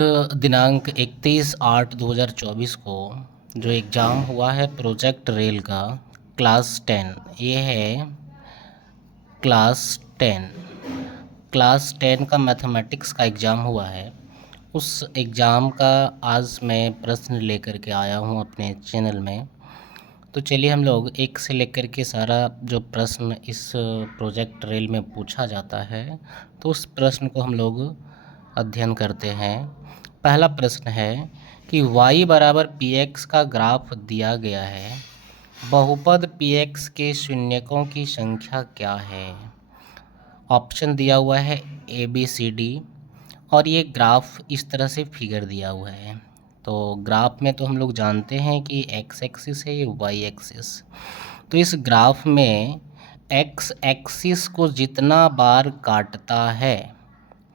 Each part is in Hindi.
दिनांक 31/8/2024 को जो एग्ज़ाम हुआ है प्रोजेक्ट रेल का क्लास 10, ये है क्लास 10। क्लास 10 का मैथमेटिक्स का एग्ज़ाम हुआ है। उस एग्ज़ाम का आज मैं प्रश्न लेकर के आया हूँ अपने चैनल में। तो चलिए हम लोग एक से लेकर के सारा जो प्रश्न इस प्रोजेक्ट रेल में पूछा जाता है तो उस प्रश्न को हम लोग अध्ययन करते हैं। पहला प्रश्न है कि y बराबर px का ग्राफ दिया गया है, बहुपद px के शून्यकों की संख्या क्या है। ऑप्शन दिया हुआ है ए बी सी डी और ये ग्राफ इस तरह से फिगर दिया हुआ है। तो ग्राफ में तो हम लोग जानते हैं कि एक्स एक्सिस है, ये वाई एक्सिस। तो इस ग्राफ में एक्स एक्सिस को जितना बार काटता है,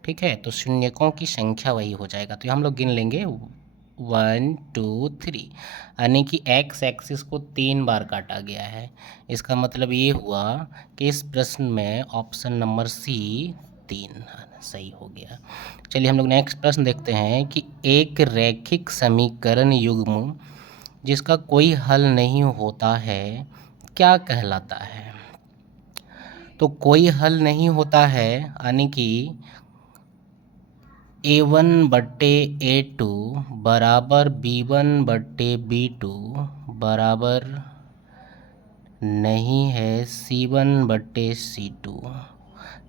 ठीक है, तो शून्यकों की संख्या वही हो जाएगा। तो हम लोग गिन लेंगे 1 2 3, यानी कि एक्स एक्सिस को 3 बार काटा गया है। इसका मतलब ये हुआ कि इस प्रश्न में ऑप्शन नंबर सी 3 सही हो गया। चलिए हम लोग नेक्स्ट प्रश्न देखते हैं कि एक रैखिक समीकरण युग्म जिसका कोई हल नहीं होता है क्या कहलाता है। तो कोई हल नहीं होता है यानी कि A1/A2 बराबर B1/B2 बराबर नहीं है C1/C2।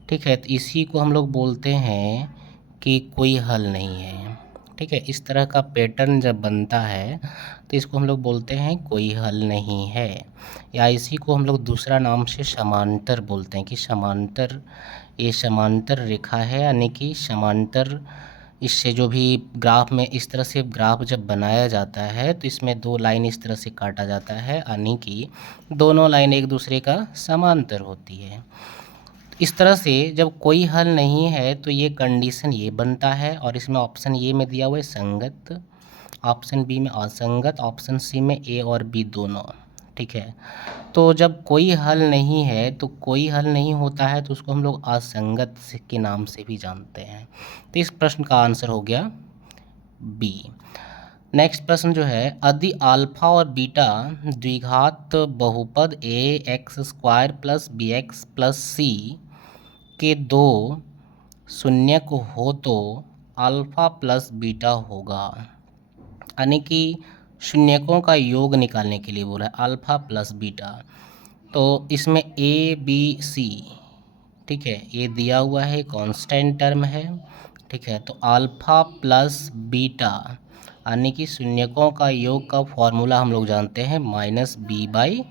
ठीक है, तो इसी को हम लोग बोलते हैं कि कोई हल नहीं है। ठीक है, इस तरह का पैटर्न जब बनता है तो इसको हम लोग बोलते हैं कोई हल नहीं है, या इसी को हम लोग दूसरा नाम से समांतर बोलते हैं कि समांतर, ये समांतर रेखा है, यानी कि समांतर। इससे जो भी ग्राफ में इस तरह से ग्राफ जब बनाया जाता है तो इसमें दो लाइन इस तरह से काटा जाता है, यानी कि दोनों लाइन एक दूसरे का समांतर होती है। इस तरह से जब कोई हल नहीं है तो ये कंडीशन ये बनता है, और इसमें ऑप्शन ए में दिया हुआ है संगत, ऑप्शन बी में असंगत, ऑप्शन सी में ए और बी दोनों। ठीक है, तो जब कोई हल नहीं है तो कोई हल नहीं होता है तो उसको हम लोग असंगत के नाम से भी जानते हैं। तो इस प्रश्न का आंसर हो गया बी। नेक्स्ट प्रश्न जो है, यदि अल्फा और बीटा द्विघात बहुपद a x square plus b x plus c के दो शून्यक हो तो अल्फा प्लस बीटा होगा, यानी कि शून्यकों का योग निकालने के लिए बोला है अल्फा प्लस बीटा। तो इसमें ए बी सी, ठीक है, ये दिया हुआ है कांस्टेंट टर्म है। ठीक है, तो अल्फा प्लस बीटा यानी कि शून्यकों का योग का फॉर्मूला हम लोग जानते हैं -b/a।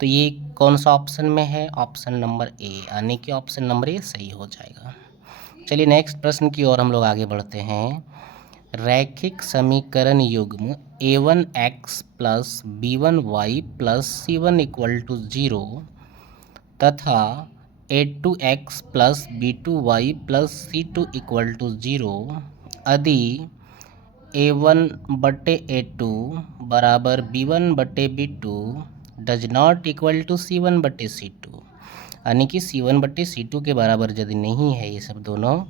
तो ये कौन सा ऑप्शन में है, ऑप्शन नंबर ए, यानी कि ऑप्शन नंबर ए सही हो जाएगा। चलिए नेक्स्ट प्रश्न की ओर हम लोग आगे बढ़ते हैं। रैखिक समीकरण युग्म a1x plus b1y plus c1 = 0 तथा a2x plus b2y plus c2 = 0 यदि a1/a2 बराबर b1/b2 does not equal to c1/c2, यानी कि c1/c2 के बराबर यदि नहीं है ये सब दोनों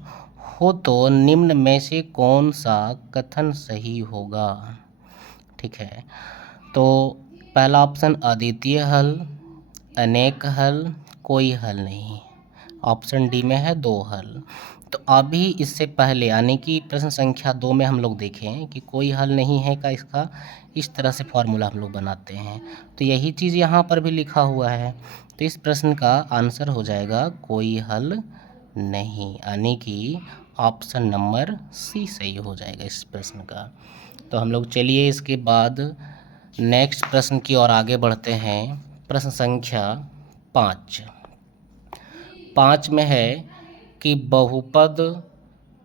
हो तो निम्न में से कौन सा कथन सही होगा। ठीक है, तो पहला ऑप्शन अद्वितीय हल, अनेक हल, कोई हल नहीं। ऑप्शन डी में है दो हल। तो अभी इससे पहले यानी कि प्रश्न संख्या 2 में हम लोग देखें कि कोई हल नहीं है का इसका इस तरह से फॉर्मूला हम लोग बनाते हैं, तो यही चीज़ यहाँ पर भी लिखा हुआ है। तो इस प्रश्न का आंसर हो जाएगा कोई हल नहीं, यानी कि ऑप्शन नंबर सी सही हो जाएगा इस प्रश्न का। तो हम लोग चलिए इसके बाद नेक्स्ट प्रश्न की ओर आगे बढ़ते हैं। प्रश्न संख्या 5 में है कि बहुपद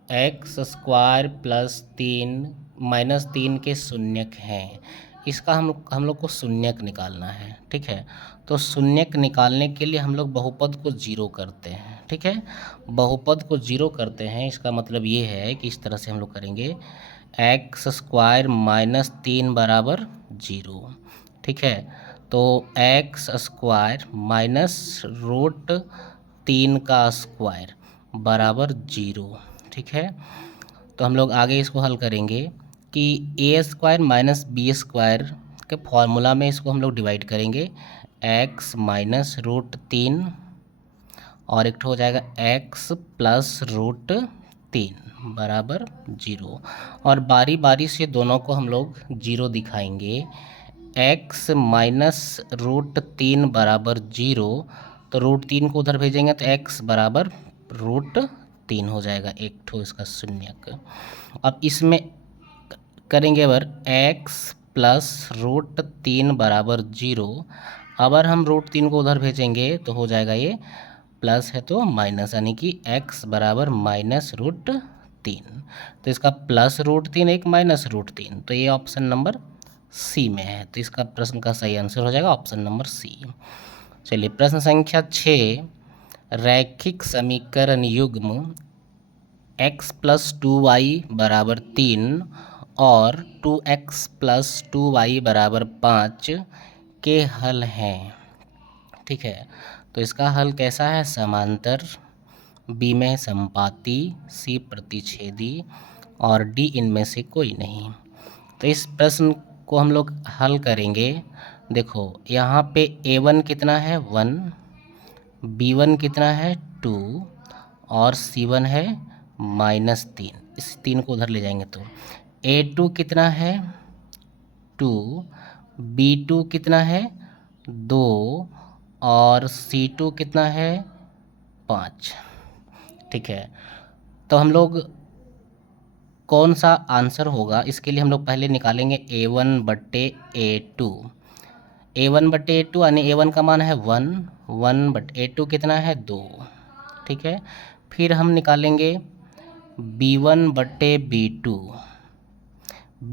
एक्स स्क्वायर प्लस 3 के शून्यक हैं। इसका हम लोग को शून्यक निकालना है। ठीक है, तो शून्यक निकालने के लिए हम लोग बहुपद को जीरो करते हैं। ठीक है, बहुपद को जीरो करते हैं, इसका मतलब ये है कि इस तरह से हम लोग करेंगे एक्स स्क्वायर -3 बराबर 0। ठीक है, तो एक्स स्क्वायर माइनस √3 का स्क्वायर बराबर 0। ठीक है, तो हम लोग आगे इसको हल करेंगे कि ए स्क्वायर माइनस बी स्क्वायर के फॉर्मूला में इसको हम लोग डिवाइड करेंगे। एक्स माइनस रूट 3 और एक हो जाएगा एक्स प्लस रूट 3 बराबर 0। और बारी बारी से दोनों को हम लोग 0 दिखाएंगे। एक्स माइनस रूट 3 बराबर 0, तो रूट 3 को उधर भेजेंगे तो एक्स बराबर रूट 3 हो जाएगा, एक ठो इसका शून्यक। अब इसमें करेंगे अगर एक्स प्लस रूट 3 बराबर 0, अगर हम रूट 3 को उधर भेजेंगे तो हो जाएगा ये प्लस है तो माइनस, यानी कि x बराबर माइनस रूट 3। तो इसका प्लस रूट 3 एक माइनस रूट 3, तो ये ऑप्शन नंबर सी में है। तो इसका प्रश्न का सही आंसर हो जाएगा ऑप्शन नंबर सी। चलिए प्रश्न संख्या 6, रैखिक समीकरण युग्म x प्लस 2y बराबर 3 और 2x प्लस 2y बराबर 5 के हल हैं। ठीक है, तो इसका हल कैसा है? समांतर, बी में है संपाती, सी प्रतिच्छेदी और डी इनमें से कोई नहीं। तो इस प्रश्न को हम लोग हल करेंगे। देखो यहाँ पे a1 कितना है 1, b1 कितना है 2 और c1 है -3। इस 3 को उधर ले जाएंगे तो a2 कितना है 2, b2 कितना है 2 और C2 कितना है 5। ठीक है, तो हम लोग कौन सा आंसर होगा इसके लिए हम लोग पहले निकालेंगे A1 बट्टे A2। A1 बट्टे A2 यानी A1 का मान है 1, 1 बट्टे A2 कितना है 2। ठीक है, फिर हम निकालेंगे B1 बट्टे B2।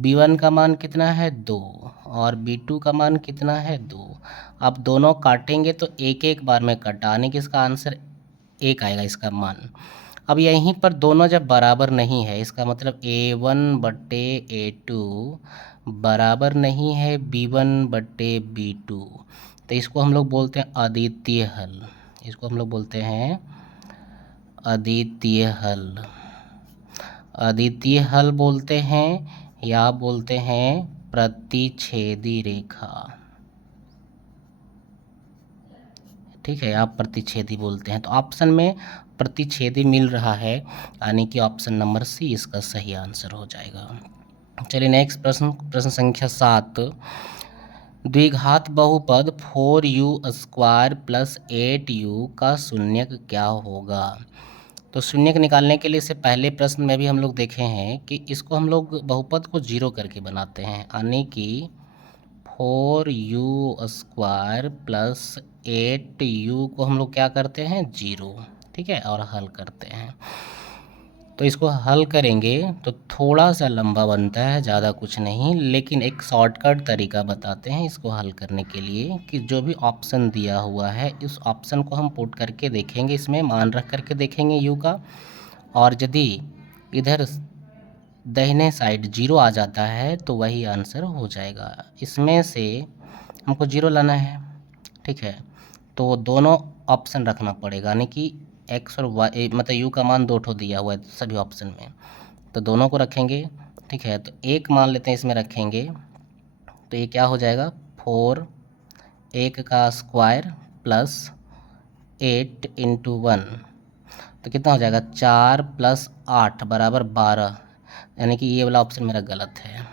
B1 का मान कितना है 2 और B2 का मान कितना है 2। अब दोनों काटेंगे तो एक एक बार में कटाने की इसका आंसर 1 आएगा इसका मान। अब यहीं पर दोनों जब बराबर नहीं है, इसका मतलब A1 बट्टे A2 बराबर नहीं है B1 बट्टे B2, तो इसको हम लोग बोलते हैं अद्वितीय हल। इसको हम लोग बोलते हैं अद्वितीय हल। अद्वितीय हल बोलते हैं या बोलते हैं प्रतिच्छेदी रेखा। ठीक है, आप प्रतिच्छेदी बोलते हैं। तो ऑप्शन में प्रतिच्छेदी मिल रहा है, यानी कि ऑप्शन नंबर सी इसका सही आंसर हो जाएगा। चलिए नेक्स्ट प्रश्न, प्रश्न संख्या 7, द्विघात बहुपद 4u स्क्वायर प्लस 8u का शून्यक क्या होगा? तो शून्यक निकालने के लिए से पहले प्रश्न में भी हम लोग देखे हैं कि इसको हम लोग बहुपद को 0 करके बनाते हैं, यानी कि 4u स्क्वायर प्लस 8u को हम लोग क्या करते हैं 0। ठीक है, और हल करते हैं। तो इसको हल करेंगे तो थोड़ा सा लंबा बनता है, ज़्यादा कुछ नहीं, लेकिन एक शॉर्टकट तरीका बताते हैं इसको हल करने के लिए कि जो भी ऑप्शन दिया हुआ है इस ऑप्शन को हम पुट करके देखेंगे, इसमें मान रख करके देखेंगे u का, और यदि इधर दाहिने साइड 0 आ जाता है तो वही आंसर हो जाएगा। इसमें से हमको 0 लाना है। ठीक है, तो दोनों ऑप्शन रखना पड़ेगा, यानी कि x और y मतलब u का मान 2 ठो दिया हुआ है सभी ऑप्शन में, तो दोनों को रखेंगे। ठीक है, तो एक मान लेते हैं इसमें रखेंगे, तो ये क्या हो जाएगा 4 1 का स्क्वायर प्लस 8 इंटू 1, तो कितना हो जाएगा 4 प्लस 8 बराबर 12, यानी कि ये वाला ऑप्शन मेरा गलत है।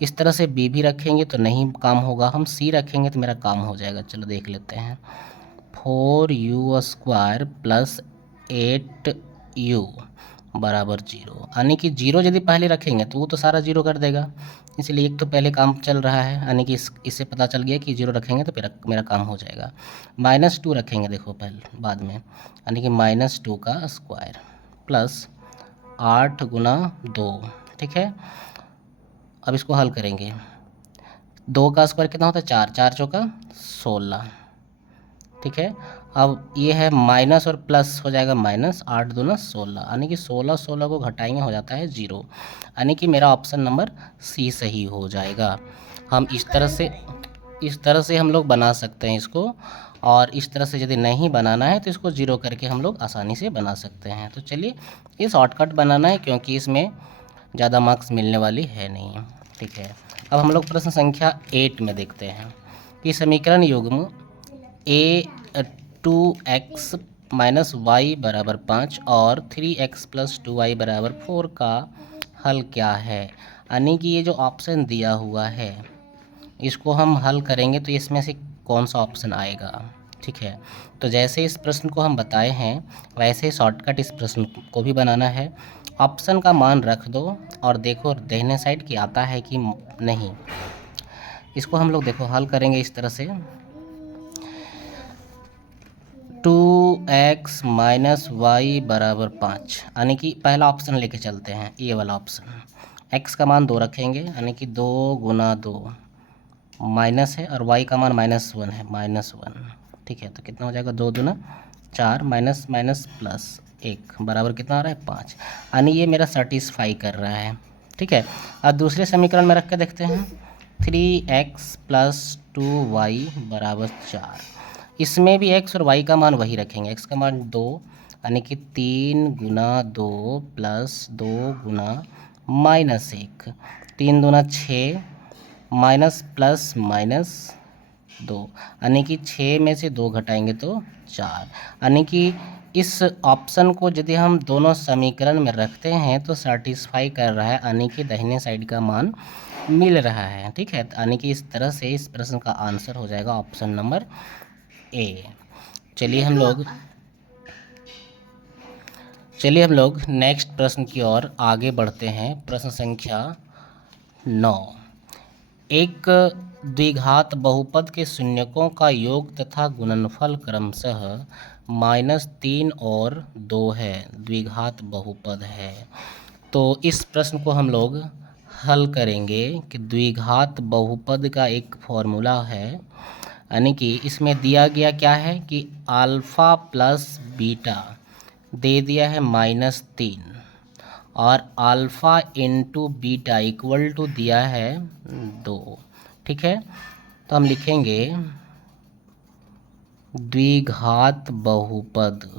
इस तरह से बी भी रखेंगे तो नहीं काम होगा, हम सी रखेंगे तो मेरा काम हो जाएगा। चलो देख लेते हैं, 4u स्क्वायर प्लस 8u बराबर 0, यानी कि 0 यदि पहले रखेंगे तो वो तो सारा 0 कर देगा, इसलिए एक तो पहले काम चल रहा है, यानी कि इससे पता चल गया कि 0 रखेंगे तो मेरा काम हो जाएगा। -2 रखेंगे देखो पहले बाद में, यानी कि -2 का स्क्वायर प्लस 8 गुना 2। ठीक है, अब इसको हल करेंगे, 2 का स्क्वायर कितना होता है 4, 4 चौका 16। ठीक है, अब ये है माइनस और प्लस हो जाएगा -8 दूना 16, यानी कि 16 16 को घटाएंगे हो जाता है 0, यानी कि मेरा ऑप्शन नंबर सी सही हो जाएगा। हम इस तरह से हम लोग बना सकते हैं इसको, और इस तरह से यदि नहीं बनाना है तो इसको 0 करके हम लोग आसानी से बना सकते हैं। तो चलिए ये शॉर्टकट बनाना है, क्योंकि इसमें ज़्यादा मार्क्स मिलने वाली है नहीं। ठीक है, अब हम लोग प्रश्न संख्या 8 में देखते हैं कि समीकरण युग्म a2x माइनस वाई बराबर 5 और 3x प्लस 2y बराबर 4 का हल क्या है। यानी कि ये जो ऑप्शन दिया हुआ है इसको हम हल करेंगे तो इसमें से कौन सा ऑप्शन आएगा। ठीक है, तो जैसे इस प्रश्न को हम बताए हैं वैसे शॉर्टकट इस प्रश्न को भी बनाना है। ऑप्शन का मान रख दो और देखो दाहिने साइड की आता है कि नहीं। इसको हम लोग देखो हल करेंगे इस तरह से, 2x माइनस वाई बराबर 5, यानी कि पहला ऑप्शन लेके चलते हैं, ये वाला ऑप्शन। x का मान 2 रखेंगे यानी कि 2 गुना 2 माइनस है और y का मान -1 है, -1। ठीक है, तो कितना हो जाएगा, 2 दूना 4 माइनस माइनस प्लस 1 बराबर कितना आ रहा है 5, यानी ये मेरा सेटिस्फाई कर रहा है। ठीक है, अब दूसरे समीकरण में रख के देखते हैं, 3x प्लस 2y बराबर 4। इसमें भी x और y का मान वही रखेंगे, x का मान 2 यानी कि 3 गुना 2 प्लस 2 गुना -1, 3 दूना 6 माइनस प्लस माइनस 2, यानी कि 6 में से 2 घटाएंगे तो 4, यानी कि इस ऑप्शन को यदि हम दोनों समीकरण में रखते हैं तो सेटिस्फाई कर रहा है, यानी कि दाहिने साइड का मान मिल रहा है। ठीक है, यानी कि इस तरह से इस प्रश्न का आंसर हो जाएगा ऑप्शन नंबर ए। चलिए हम लोग नेक्स्ट प्रश्न की ओर आगे बढ़ते हैं। प्रश्न संख्या 9, एक द्विघात बहुपद के शून्यकों का योग तथा गुणनफल क्रमशः -3 और 2 है, द्विघात बहुपद है। तो इस प्रश्न को हम लोग हल करेंगे कि द्विघात बहुपद का एक फॉर्मूला है, यानी कि इसमें दिया गया क्या है कि अल्फ़ा प्लस बीटा दे दिया है -3 और alpha into beta equal to दिया है 2। ठीक है, तो हम लिखेंगे द्विघात बहुपद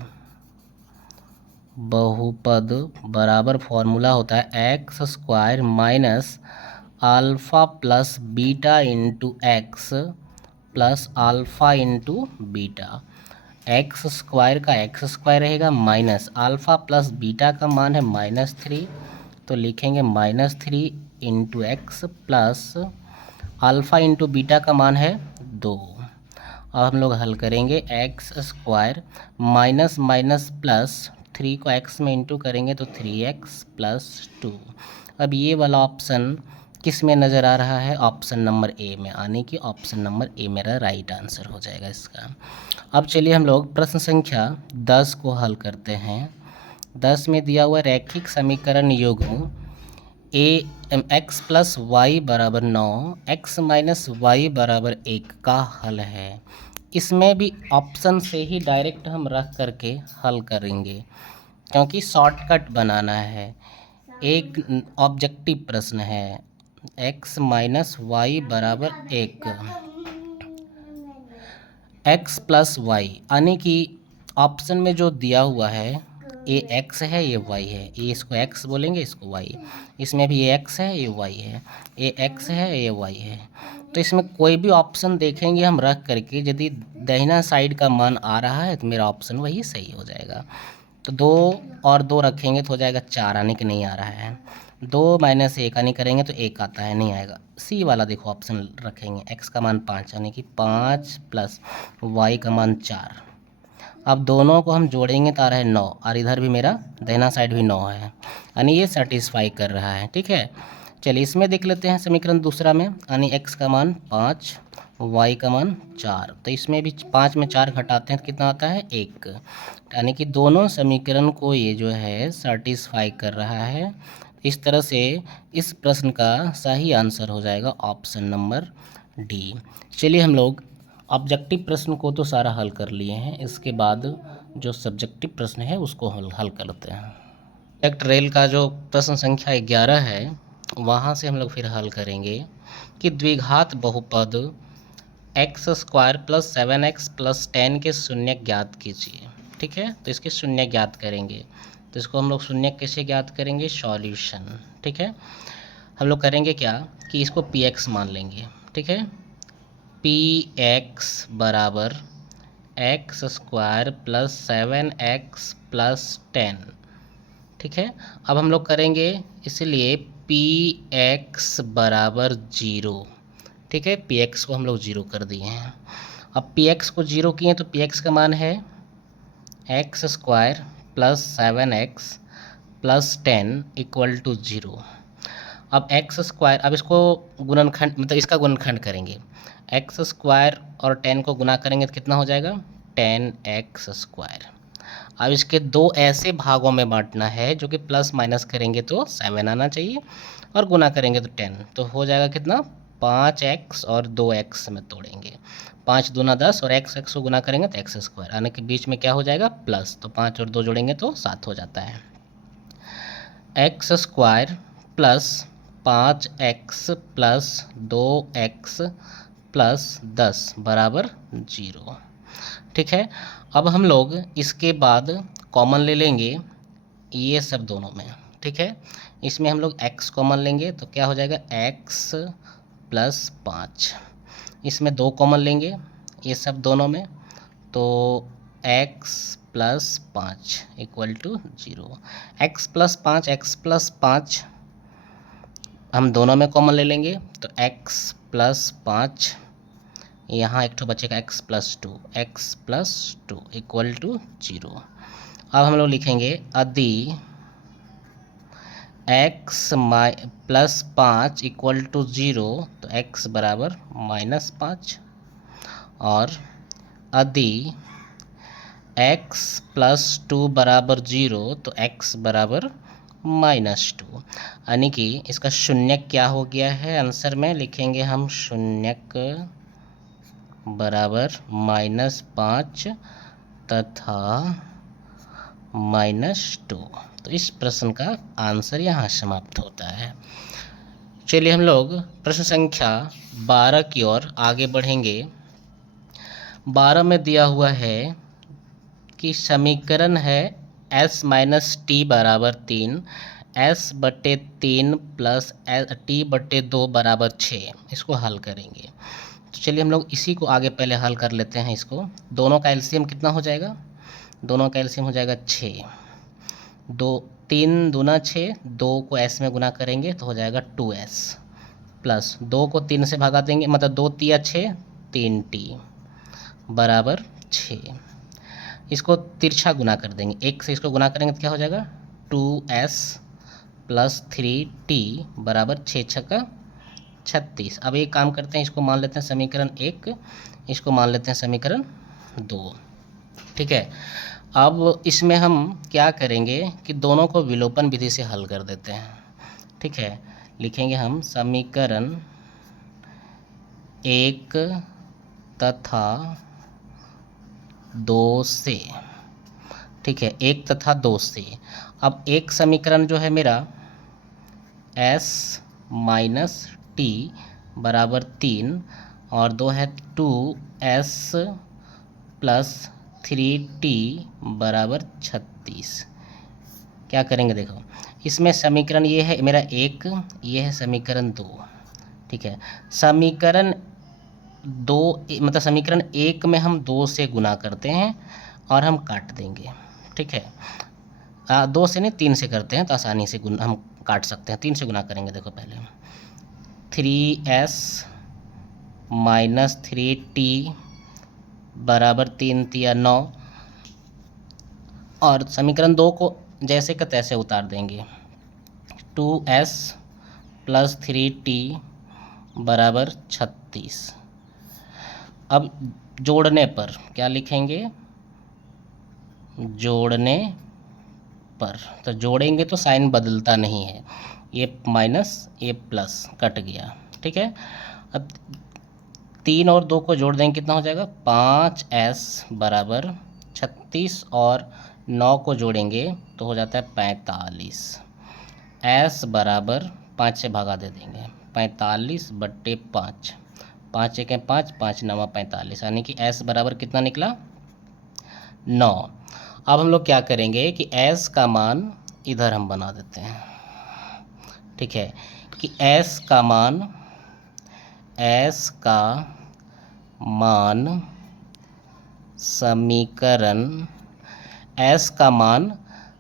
बराबर फॉर्मूला होता है x² minus alpha plus beta into x plus alpha into beta. x² का x² रहेगा माइनस अल्फ़ा प्लस बीटा का मान है -3, तो लिखेंगे -3 into x plus alpha into beta का मान है 2। अब हम लोग हल करेंगे, x² माइनस माइनस प्लस 3 को x में इंटू करेंगे तो 3x प्लस 2। अब ये वाला ऑप्शन किस में नज़र आ रहा है, ऑप्शन नंबर ए में, यानी कि ऑप्शन नंबर ए मेरा राइट आंसर हो जाएगा इसका। अब चलिए हम लोग प्रश्न संख्या 10 को हल करते हैं। 10 में दिया हुआ रैखिक समीकरण युग्म x प्लस वाई बराबर 9 x माइनस वाई बराबर 1 का हल है। इसमें भी ऑप्शन से ही डायरेक्ट हम रख करके हल करेंगे क्योंकि शॉर्टकट बनाना है। एक ऑब्जेक्टिव प्रश्न है, x माइनस वाई बराबर 1 x प्लस वाई, यानी कि ऑप्शन में जो दिया हुआ है ये x है ये y है, ये इसको x बोलेंगे इसको y, इसमें भी ये x है ये y है, ये x है ये y है। तो इसमें कोई भी ऑप्शन देखेंगे हम रख करके, यदि दाहिना साइड का मान आ रहा है तो मेरा ऑप्शन वही सही हो जाएगा। तो 2 और 2 रखेंगे तो हो जाएगा 4, यानी कि नहीं आ रहा है। 2 माइनस 1 यानी करेंगे तो 1 आता है, नहीं आएगा। सी वाला देखो ऑप्शन रखेंगे, x का मान 5 यानी कि 5 प्लस y का मान 4। अब दोनों को हम जोड़ेंगे तो आ रहा है 9 और इधर भी मेरा दाहिना साइड भी 9 है, यानी ये सेटिस्फाई कर रहा है। ठीक है, चलिए इसमें देख लेते हैं समीकरण दूसरा में, यानी x का मान 5 y का मान 4। तो इसमें भी 5 में 4 घटाते हैं तो कितना आता है 1, यानी कि दोनों समीकरण को ये जो है सेटिस्फाई कर रहा है। इस तरह से इस प्रश्न का सही आंसर हो जाएगा ऑप्शन नंबर डी। चलिए हम लोग ऑब्जेक्टिव प्रश्न को तो सारा हल कर लिए हैं, इसके बाद जो सब्जेक्टिव प्रश्न है उसको हल करते हैं। प्रोजेक्ट रेल का जो प्रश्न संख्या 11 है वहाँ से हम लोग फिर हल करेंगे कि द्विघात बहुपद x² प्लस 7x प्लस 10 के शून्य ज्ञात कीजिए। ठीक है, तो इसके शून्य ज्ञात करेंगे। तो तो इसको हम लोग शून्य कैसे ज्ञात करेंगे, सॉल्यूशन। ठीक है, हम लोग करेंगे क्या कि इसको पी एक्स मान लेंगे। ठीक है, पी एक्स बराबर x square plus 7x plus 10। ठीक है, अब हम लोग करेंगे इसलिए पी एक्स बराबर 0। ठीक है, पी एक्स को हम लोग 0 कर दिए हैं। अब पी एक्स को 0 किए तो पी एक्स का मान है x square plus 7x plus 10 equal to 0। अब एक्स स्क्वायर, अब इसको गुणनखंड मतलब इसका गुणनखंड करेंगे। एक्स स्क्वायर और 10 को गुना करेंगे तो कितना हो जाएगा, 10x स्क्वायर। अब इसके दो ऐसे भागों में बांटना है जो कि प्लस माइनस करेंगे तो 7 आना चाहिए और गुना करेंगे तो 10, तो हो जाएगा कितना, 5x और 2x में तोड़ेंगे। 5 दूना 10 और x को गुना करेंगे तो एक्स स्क्वायर, आने के बीच में क्या हो जाएगा, प्लस, तो 5 और 2 जोड़ेंगे तो 7 हो जाता है। X square plus 5x plus 2x plus 10 बराबर 0। ठीक है, अब हम लोग इसके बाद कॉमन ले लेंगे ये सब दोनों में। ठीक है, इसमें हम लोग x कॉमन लेंगे तो क्या हो जाएगा, x प्लस 5। इसमें 2 कॉमन लेंगे ये सब दोनों में, तो x plus 5 equal to 0। x plus 5 हम दोनों में कॉमन ले लेंगे तो x प्लस 5, यहाँ एक तो बचेगा x प्लस 2 इक्वल टू 0। अब हम लोग लिखेंगे यदि x प्लस 5 इक्वल टू 0 तो x बराबर -5, और यदि x प्लस 2 बराबर 0 तो x बराबर -2, यानी कि इसका शून्यक क्या हो गया है, आंसर में लिखेंगे हम शून्यक बराबर -5 तथा -2। तो इस प्रश्न का आंसर यहाँ समाप्त होता है। चलिए हम लोग प्रश्न संख्या 12 की ओर आगे बढ़ेंगे। 12 में दिया हुआ है कि समीकरण है s माइनस टी बराबर 3, s/3 प्लस t/2 बराबर 6। इसको हल करेंगे। तो चलिए हम लोग इसी को आगे पहले हल कर लेते हैं। इसको दोनों का एलसीएम कितना हो जाएगा, दोनों का एलसीएम हो जाएगा 6। 3 दूना 6, 2 को s में गुना करेंगे तो हो जाएगा 2s, प्लस 2 को 3 से भगा देंगे, मतलब 2 तिया 6, 3t बराबर 6। इसको तिरछा गुना कर देंगे, 1 से इसको गुना करेंगे तो क्या हो जाएगा, 2s प्लस 3t बराबर 6 छक्का 36। अब एक काम करते हैं, इसको मान लेते हैं समीकरण 1, इसको मान लेते हैं समीकरण 2। ठीक है, अब इसमें हम क्या करेंगे कि दोनों को विलोपन विधि से हल कर देते हैं। ठीक है, लिखेंगे हम समीकरण 1 तथा 2 से। ठीक है, 1 तथा 2 से। अब एक समीकरण जो है मेरा s माइनस टी बराबर 3 और 2 है 2s प्लस 3t बराबर 36। क्या करेंगे, देखो इसमें समीकरण ये है मेरा 1, ये है समीकरण 2। ठीक है, समीकरण 2 मतलब समीकरण 1 में हम 2 से गुना करते हैं और हम काट देंगे। ठीक है, 2 से नहीं 3 से करते हैं तो आसानी से हम काट सकते हैं। 3 से गुना करेंगे, देखो पहले 3s माइनस 3t बराबर 3 तिया 9, और समीकरण 2 को जैसे का तैसे उतार देंगे। 2s प्लस 3t बराबर 36। अब जोड़ने पर क्या लिखेंगे, जोड़ने पर तो जोड़ेंगे तो साइन बदलता नहीं है, ये माइनस ये प्लस कट गया। ठीक है, अब 3 और 2 को जोड़ देंगे, कितना हो जाएगा, 5s बराबर 36 और 9 को जोड़ेंगे तो हो जाता है 45। s बराबर 5 से भागा दे देंगे, 45/5, 5 1 5, 5 9 45, यानी कि s बराबर कितना निकला, 9। अब हम लोग क्या करेंगे कि s का मान इधर हम बना देते हैं, ठीक है, कि s का मान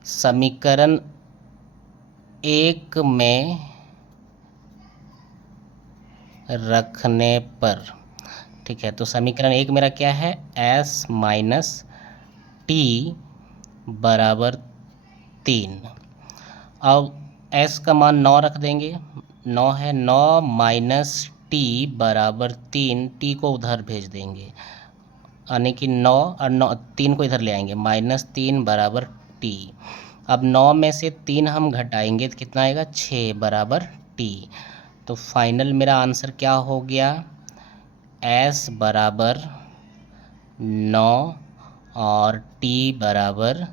समीकरण 1 में रखने पर, ठीक है। तो समीकरण 1 मेरा क्या है, s माइनस टी बराबर 3। अब s का मान 9 रख देंगे, 9 है, 9 माइनस टी बराबर 3, टी को उधर भेज देंगे, यानी कि 9 और 9 3 को इधर ले आएंगे, -3 बराबर टी। अब 9 में से 3 हम घटाएंगे तो कितना आएगा, 6 बराबर टी। तो फाइनल मेरा आंसर क्या हो गया, s बराबर 9 और t बराबर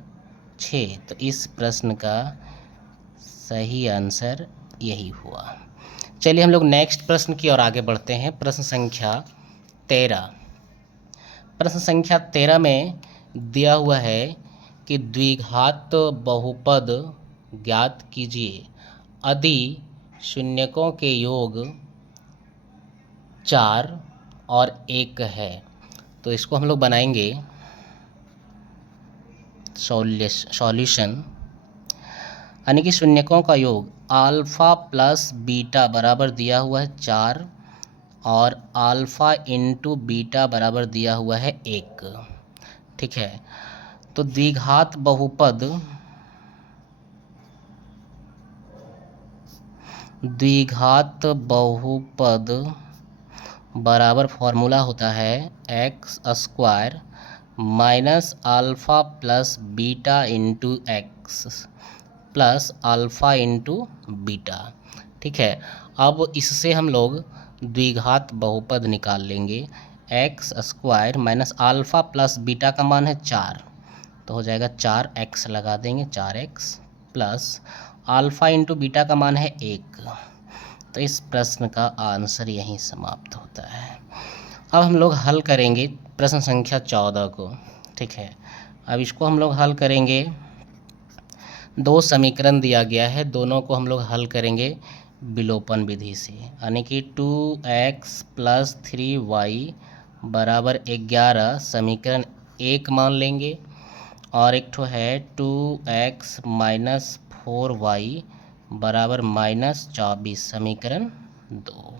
6। तो इस प्रश्न का सही आंसर यही हुआ। चलिए हम लोग नेक्स्ट प्रश्न की ओर आगे बढ़ते हैं। प्रश्न संख्या 13। प्रश्न संख्या 13 में दिया हुआ है कि द्विघात बहुपद ज्ञात कीजिए यदि शून्यकों के योग 4 और 1 है। तो इसको हम लोग बनाएंगे सॉल्यूशन, यानी कि शून्यकों का योग अल्फ़ा प्लस बीटा बराबर दिया हुआ है 4 और अल्फ़ा इंटू बीटा बराबर दिया हुआ है 1, ठीक है। तो द्विघात बहुपद बराबर फॉर्मूला होता है x square minus alpha plus beta into x plus alpha into beta, ठीक है। अब इससे हम लोग द्विघात बहुपद निकाल लेंगे, x square minus alpha plus beta का मान है 4, तो हो जाएगा 4x लगा देंगे, 4x plus alpha into beta का मान है 1। तो इस प्रश्न का आंसर यहीं समाप्त होता है। अब हम लोग हल करेंगे प्रश्न संख्या 14 को, ठीक है। अब इसको हम लोग हल करेंगे, 2 समीकरण दिया गया है, दोनों को हम लोग हल करेंगे विलोपन विधि से, यानी कि 2x प्लस 3y बराबर 11 समीकरण 1 मान लेंगे, और एक ठो है 2x माइनस 4y बराबर -24 समीकरण 2,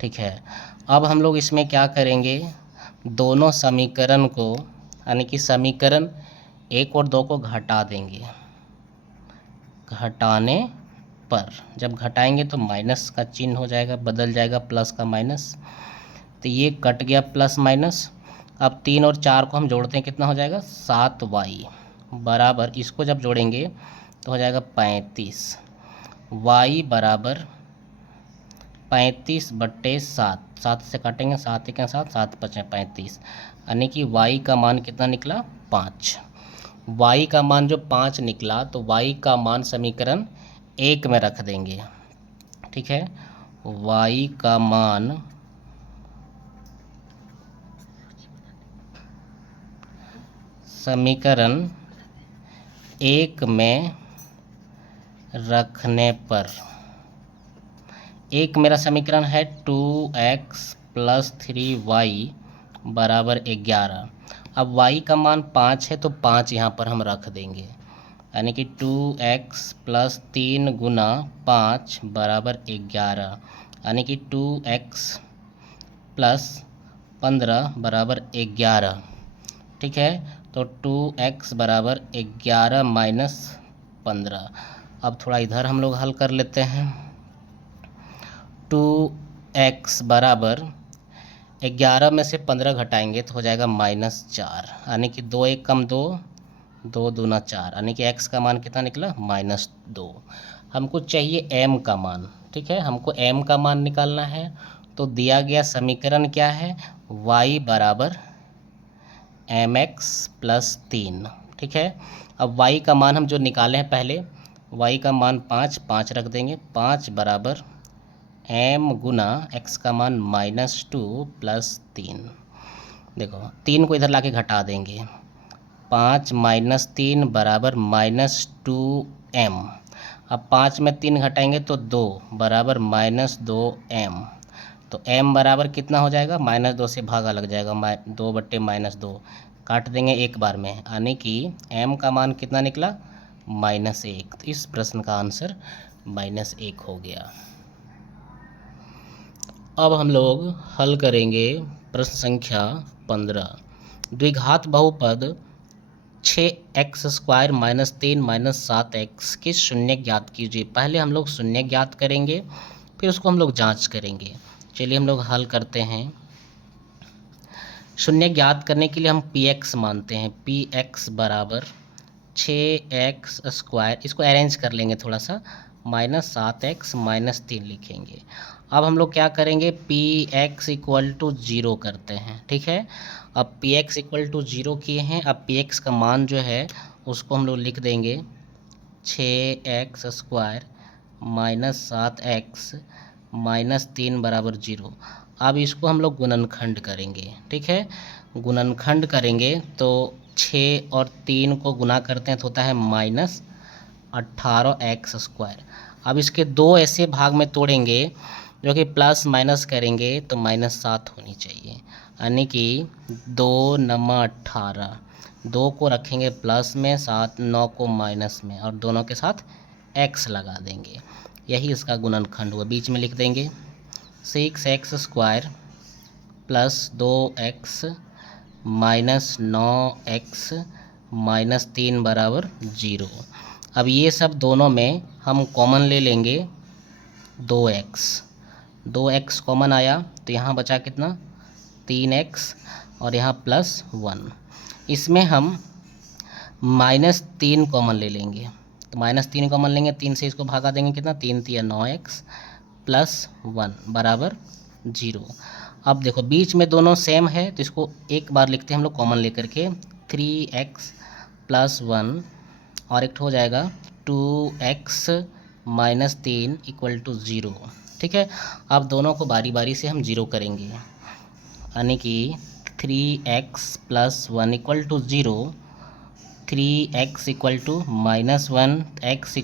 ठीक है। अब हम लोग इसमें क्या करेंगे, दोनों समीकरण को, यानी कि समीकरण 1 और 2 को घटा देंगे। घटाने पर जब घटाएंगे तो माइनस का चिन्ह हो जाएगा, बदल जाएगा प्लस का माइनस, तो ये कट गया प्लस माइनस। अब 3 और 4 को हम जोड़ते हैं, कितना हो जाएगा, 7y बराबर, इसको जब जोड़ेंगे तो हो जाएगा 35, y बराबर 35/7, 7 से काटेंगे, 7 1 7, 7 5 35, यानी कि y का मान कितना निकला, 5। y का मान जो 5 निकला, तो y का मान समीकरण 1 में रख देंगे, ठीक है। y का मान समीकरण 1 में रखने पर, एक मेरा समीकरण है 2x प्लस 3y बराबर 11। अब y का मान 5 है, तो 5 यहाँ पर हम रख देंगे, यानी कि 2x प्लस 3 गुना 5 बराबर 11, यानी कि 2x प्लस 15 बराबर 11, ठीक है। तो 2x बराबर 11 माइनस 15। अब थोड़ा इधर हम लोग हल कर लेते हैं, 2x बराबर 11 में से 15 घटाएंगे तो हो जाएगा -4, यानी कि 2 1 कम 2, 2 दूना 4, यानी कि x का मान कितना निकला, -2। हमको चाहिए m का मान, ठीक है, हमको m का मान निकालना है। तो दिया गया समीकरण क्या है, y बराबर mx प्लस 3, ठीक है। अब y का मान हम जो निकाले हैं पहले, y का मान 5 रख देंगे, 5 बराबर m गुना x का मान -2 प्लस 3। देखो 3 को इधर लाके घटा देंगे, 5 माइनस 3 बराबर -2m। अब 5 में 3 घटाएंगे तो 2 बराबर -2m। तो m बराबर कितना हो जाएगा, -2 से भागा लग जाएगा, 2/-2 काट देंगे एक बार में, यानी कि m का मान कितना निकला, -1। तो इस प्रश्न का आंसर -1 हो गया। अब हम लोग हल करेंगे प्रश्न संख्या 15। द्विघात बहुपद 6x² - 3 - 7x के शून्य ज्ञात कीजिए। पहले हम लोग शून्य ज्ञात करेंगे, फिर उसको हम लोग जांच करेंगे। चलिए हम लोग हल करते हैं। शून्य ज्ञात करने के लिए हम px मानते हैं। px बराबर 6x², इसको अरेंज कर लेंगे थोड़ा सा, -7x - 3 लिखेंगे। अब हम लोग क्या करेंगे, px = 0 करते हैं, ठीक है। अब px = 0 किए हैं। अब px का मान जो है उसको हम लोग लिख देंगे 6x² - 7x - 3 बराबर 0। अब इसको हम लोग गुणनखंड करेंगे, ठीक है। गुणनखंड करेंगे तो 6 और 3 को गुना करते हैं तो होता है -18x²। अब इसके दो ऐसे भाग में तोड़ेंगे जो कि प्लस माइनस करेंगे तो -7 होनी चाहिए, यानी कि 2 × 18। 2 को रखेंगे प्लस में, 7 9 को माइनस में, और दोनों के साथ x लगा देंगे। यही इसका गुणनखंड हुआ। बीच में लिख देंगे 6x² + 2x - 9x - 3 बराबर 0। अब ये सब दोनों में हम कॉमन ले लेंगे 2x कॉमन आया तो यहाँ बचा कितना, 3x, और यहाँ +1। इसमें हम -3 कॉमन ले लेंगे, तो -3 कॉमन लेंगे, 3 से इसको भागा देंगे, कितना, 3 × 9x + 1 बराबर 0। अब देखो बीच में दोनों सेम है तो इसको एक बार लिखते हैं हम लोग कॉमन लेकर के, 3x + 1, और एक हो जाएगा 2x - 3 = 0, ठीक है। अब दोनों को बारी बारी से हम 0 करेंगे, यानी कि 3x + 1 = 0, 3x = -1, x =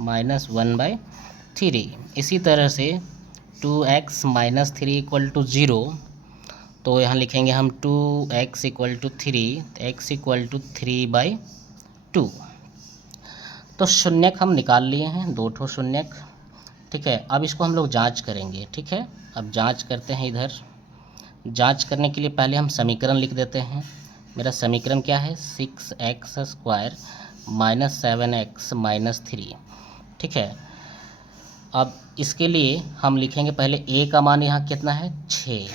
-1/3। इसी तरह से 2x - 3 = 0, तो यहाँ लिखेंगे हम 2x = 3, x = 3/2। तो शून्यक हम निकाल लिए हैं, 2 ठो शून्यक, ठीक है। अब इसको हम लोग जांच करेंगे, ठीक है। अब जांच करते हैं। इधर जांच करने के लिए पहले हम समीकरण लिख देते हैं। मेरा समीकरण क्या है, 6x² - 7x - 3, ठीक है। अब इसके लिए हम लिखेंगे पहले a का मान यहाँ कितना है, 6,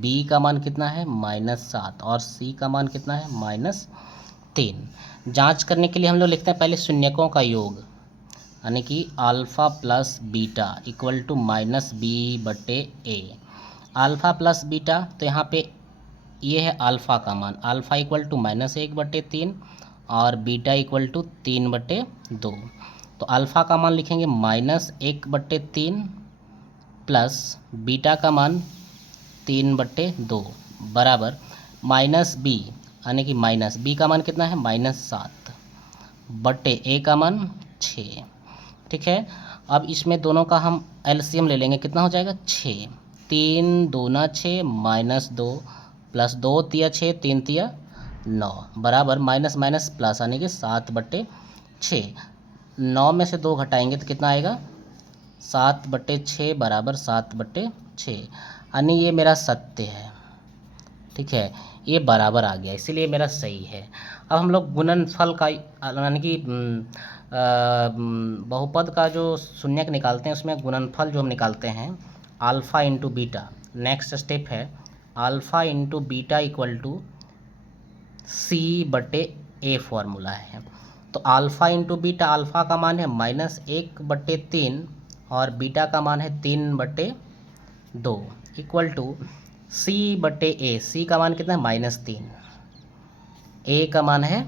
b का मान कितना है, -7, और c का मान कितना है, -3। जांच करने के लिए हम लोग लिखते हैं पहले शून्यकों का योग, यानी कि alpha + beta = -b/a। Alpha + beta, तो यहाँ पे ये है अल्फ़ा का मान, अल्फ़ा = -1/3 और बीटा = 3/2। तो अल्फ़ा का मान लिखेंगे -1/3 प्लस बीटा का मान 3/2 बराबर -b, यानी कि माइनस b का मान कितना है, -7 बटे a का मान 6, ठीक है। अब इसमें दोनों का हम एलसीएम ले लेंगे, कितना हो जाएगा, 6, 3 दूना 6 -2 + 2 × 6 3 × 9 बराबर माइनस माइनस प्लस, यानी कि 7/6। 9 में से 2 घटाएंगे तो कितना आएगा, 7/6 बराबर 7/6, यानी ये मेरा सत्य है, ठीक है। ये बराबर आ गया, इसीलिए मेरा सही है। अब हम लोग गुणनफल का, यानी कि बहुपद का जो शून्यक निकालते हैं उसमें गुणनफल जो हम निकालते हैं अल्फ़ा × बीटा। नेक्स्ट स्टेप है अल्फ़ा × बीटा = c/a फॉर्मूला है। तो अल्फ़ा × बीटा, अल्फ़ा का मान है -1/3 और बीटा का मान है 3/2 = c/a। c का मान कितना है, -3, a का मान है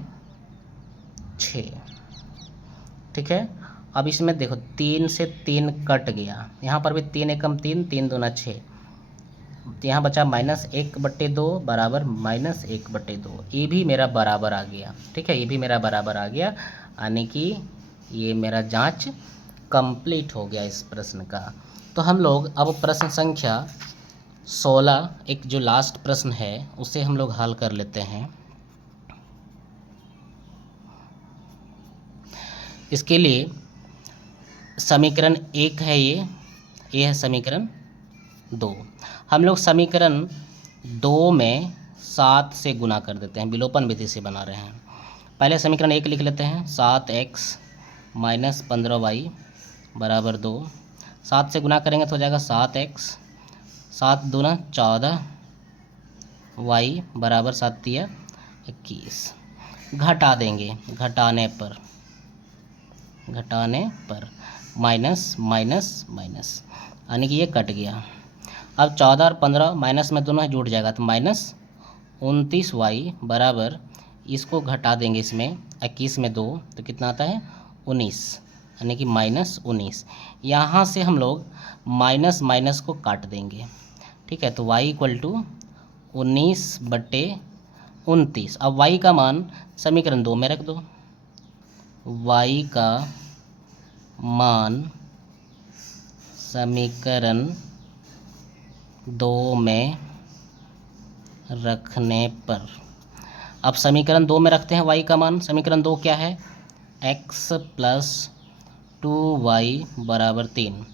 6, ठीक है। अब इसमें देखो 3 से 3 कट गया, यहाँ पर भी 3 एकम 3, 3 दूना 6, तो यहाँ बचा -1/2 बराबर -1/2, ये भी मेरा बराबर आ गया। ठीक है, ये भी मेरा बराबर आ गया, यानी कि ये मेरा जांच कंप्लीट हो गया इस प्रश्न का। तो हम लोग अब प्रश्न संख्या 16, एक जो लास्ट प्रश्न है उसे हम लोग हल कर लेते हैं। इसके लिए समीकरण 1 है, ये है समीकरण 2। हम लोग समीकरण 2 में 7 से गुना कर देते हैं, विलोपन विधि से बना रहे हैं। पहले समीकरण 1 लिख लेते हैं, 7x - 15y बराबर 2। 7 से गुना करेंगे तो हो जाएगा 7x, 7 दूना 14, y बराबर 7 तिया 21। घटा देंगे, घटाने पर माइनस माइनस माइनस, यानी कि ये कट गया। अब 14 और 15 माइनस में दोनों जुड़ जाएगा, तो -29y बराबर, इसको घटा देंगे इसमें 21 में 2, तो कितना आता है 19, यानी कि -19। यहाँ से हम लोग माइनस माइनस को काट देंगे। ठीक है, तो y = 19/29। अब y का मान समीकरण 2 में रख दो। y का मान समीकरण 2 में रखने पर, अब समीकरण 2 में रखते हैं y का मान। समीकरण 2 क्या है, x + 2y बराबर 3।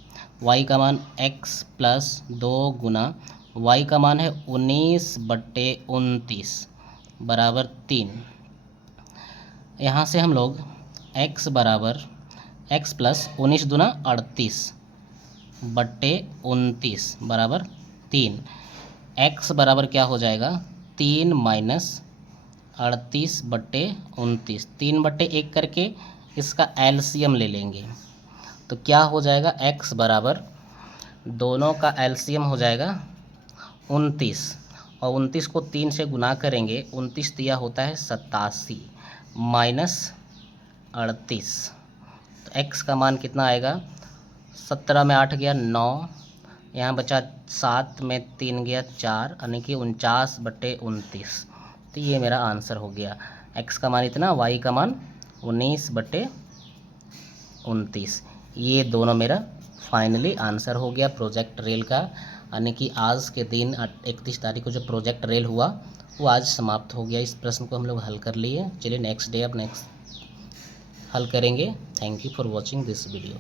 y का मान x + 2 गुना y का मान है 19/29 बराबर 3। यहाँ से हम लोग x बराबर x + 19 दूना 38/29 बराबर 3। x बराबर क्या हो जाएगा, 3 - 38/29, 3/1 करके इसका एलसीएम ले लेंगे, तो क्या हो जाएगा, x बराबर, दोनों का एलसीएम हो जाएगा 29, और 29 को 3 से गुना करेंगे, 29 दिया होता है 87 - 38, तो x का मान कितना आएगा, 17 में 8 गया 9, यहाँ बचा 7 में 3 गया 4, यानी कि 49/29। तो ये मेरा आंसर हो गया, x का मान इतना, y का मान 19/29। ये दोनों मेरा फाइनली आंसर हो गया प्रोजेक्ट रेल का, यानी कि आज के दिन 31 तारीख को जो प्रोजेक्ट रेल हुआ वो आज समाप्त हो गया। इस प्रश्न को हम लोग हल कर लिए। चलिए नेक्स्ट डे अब नेक्स्ट हल करेंगे। Thank you for watching this video.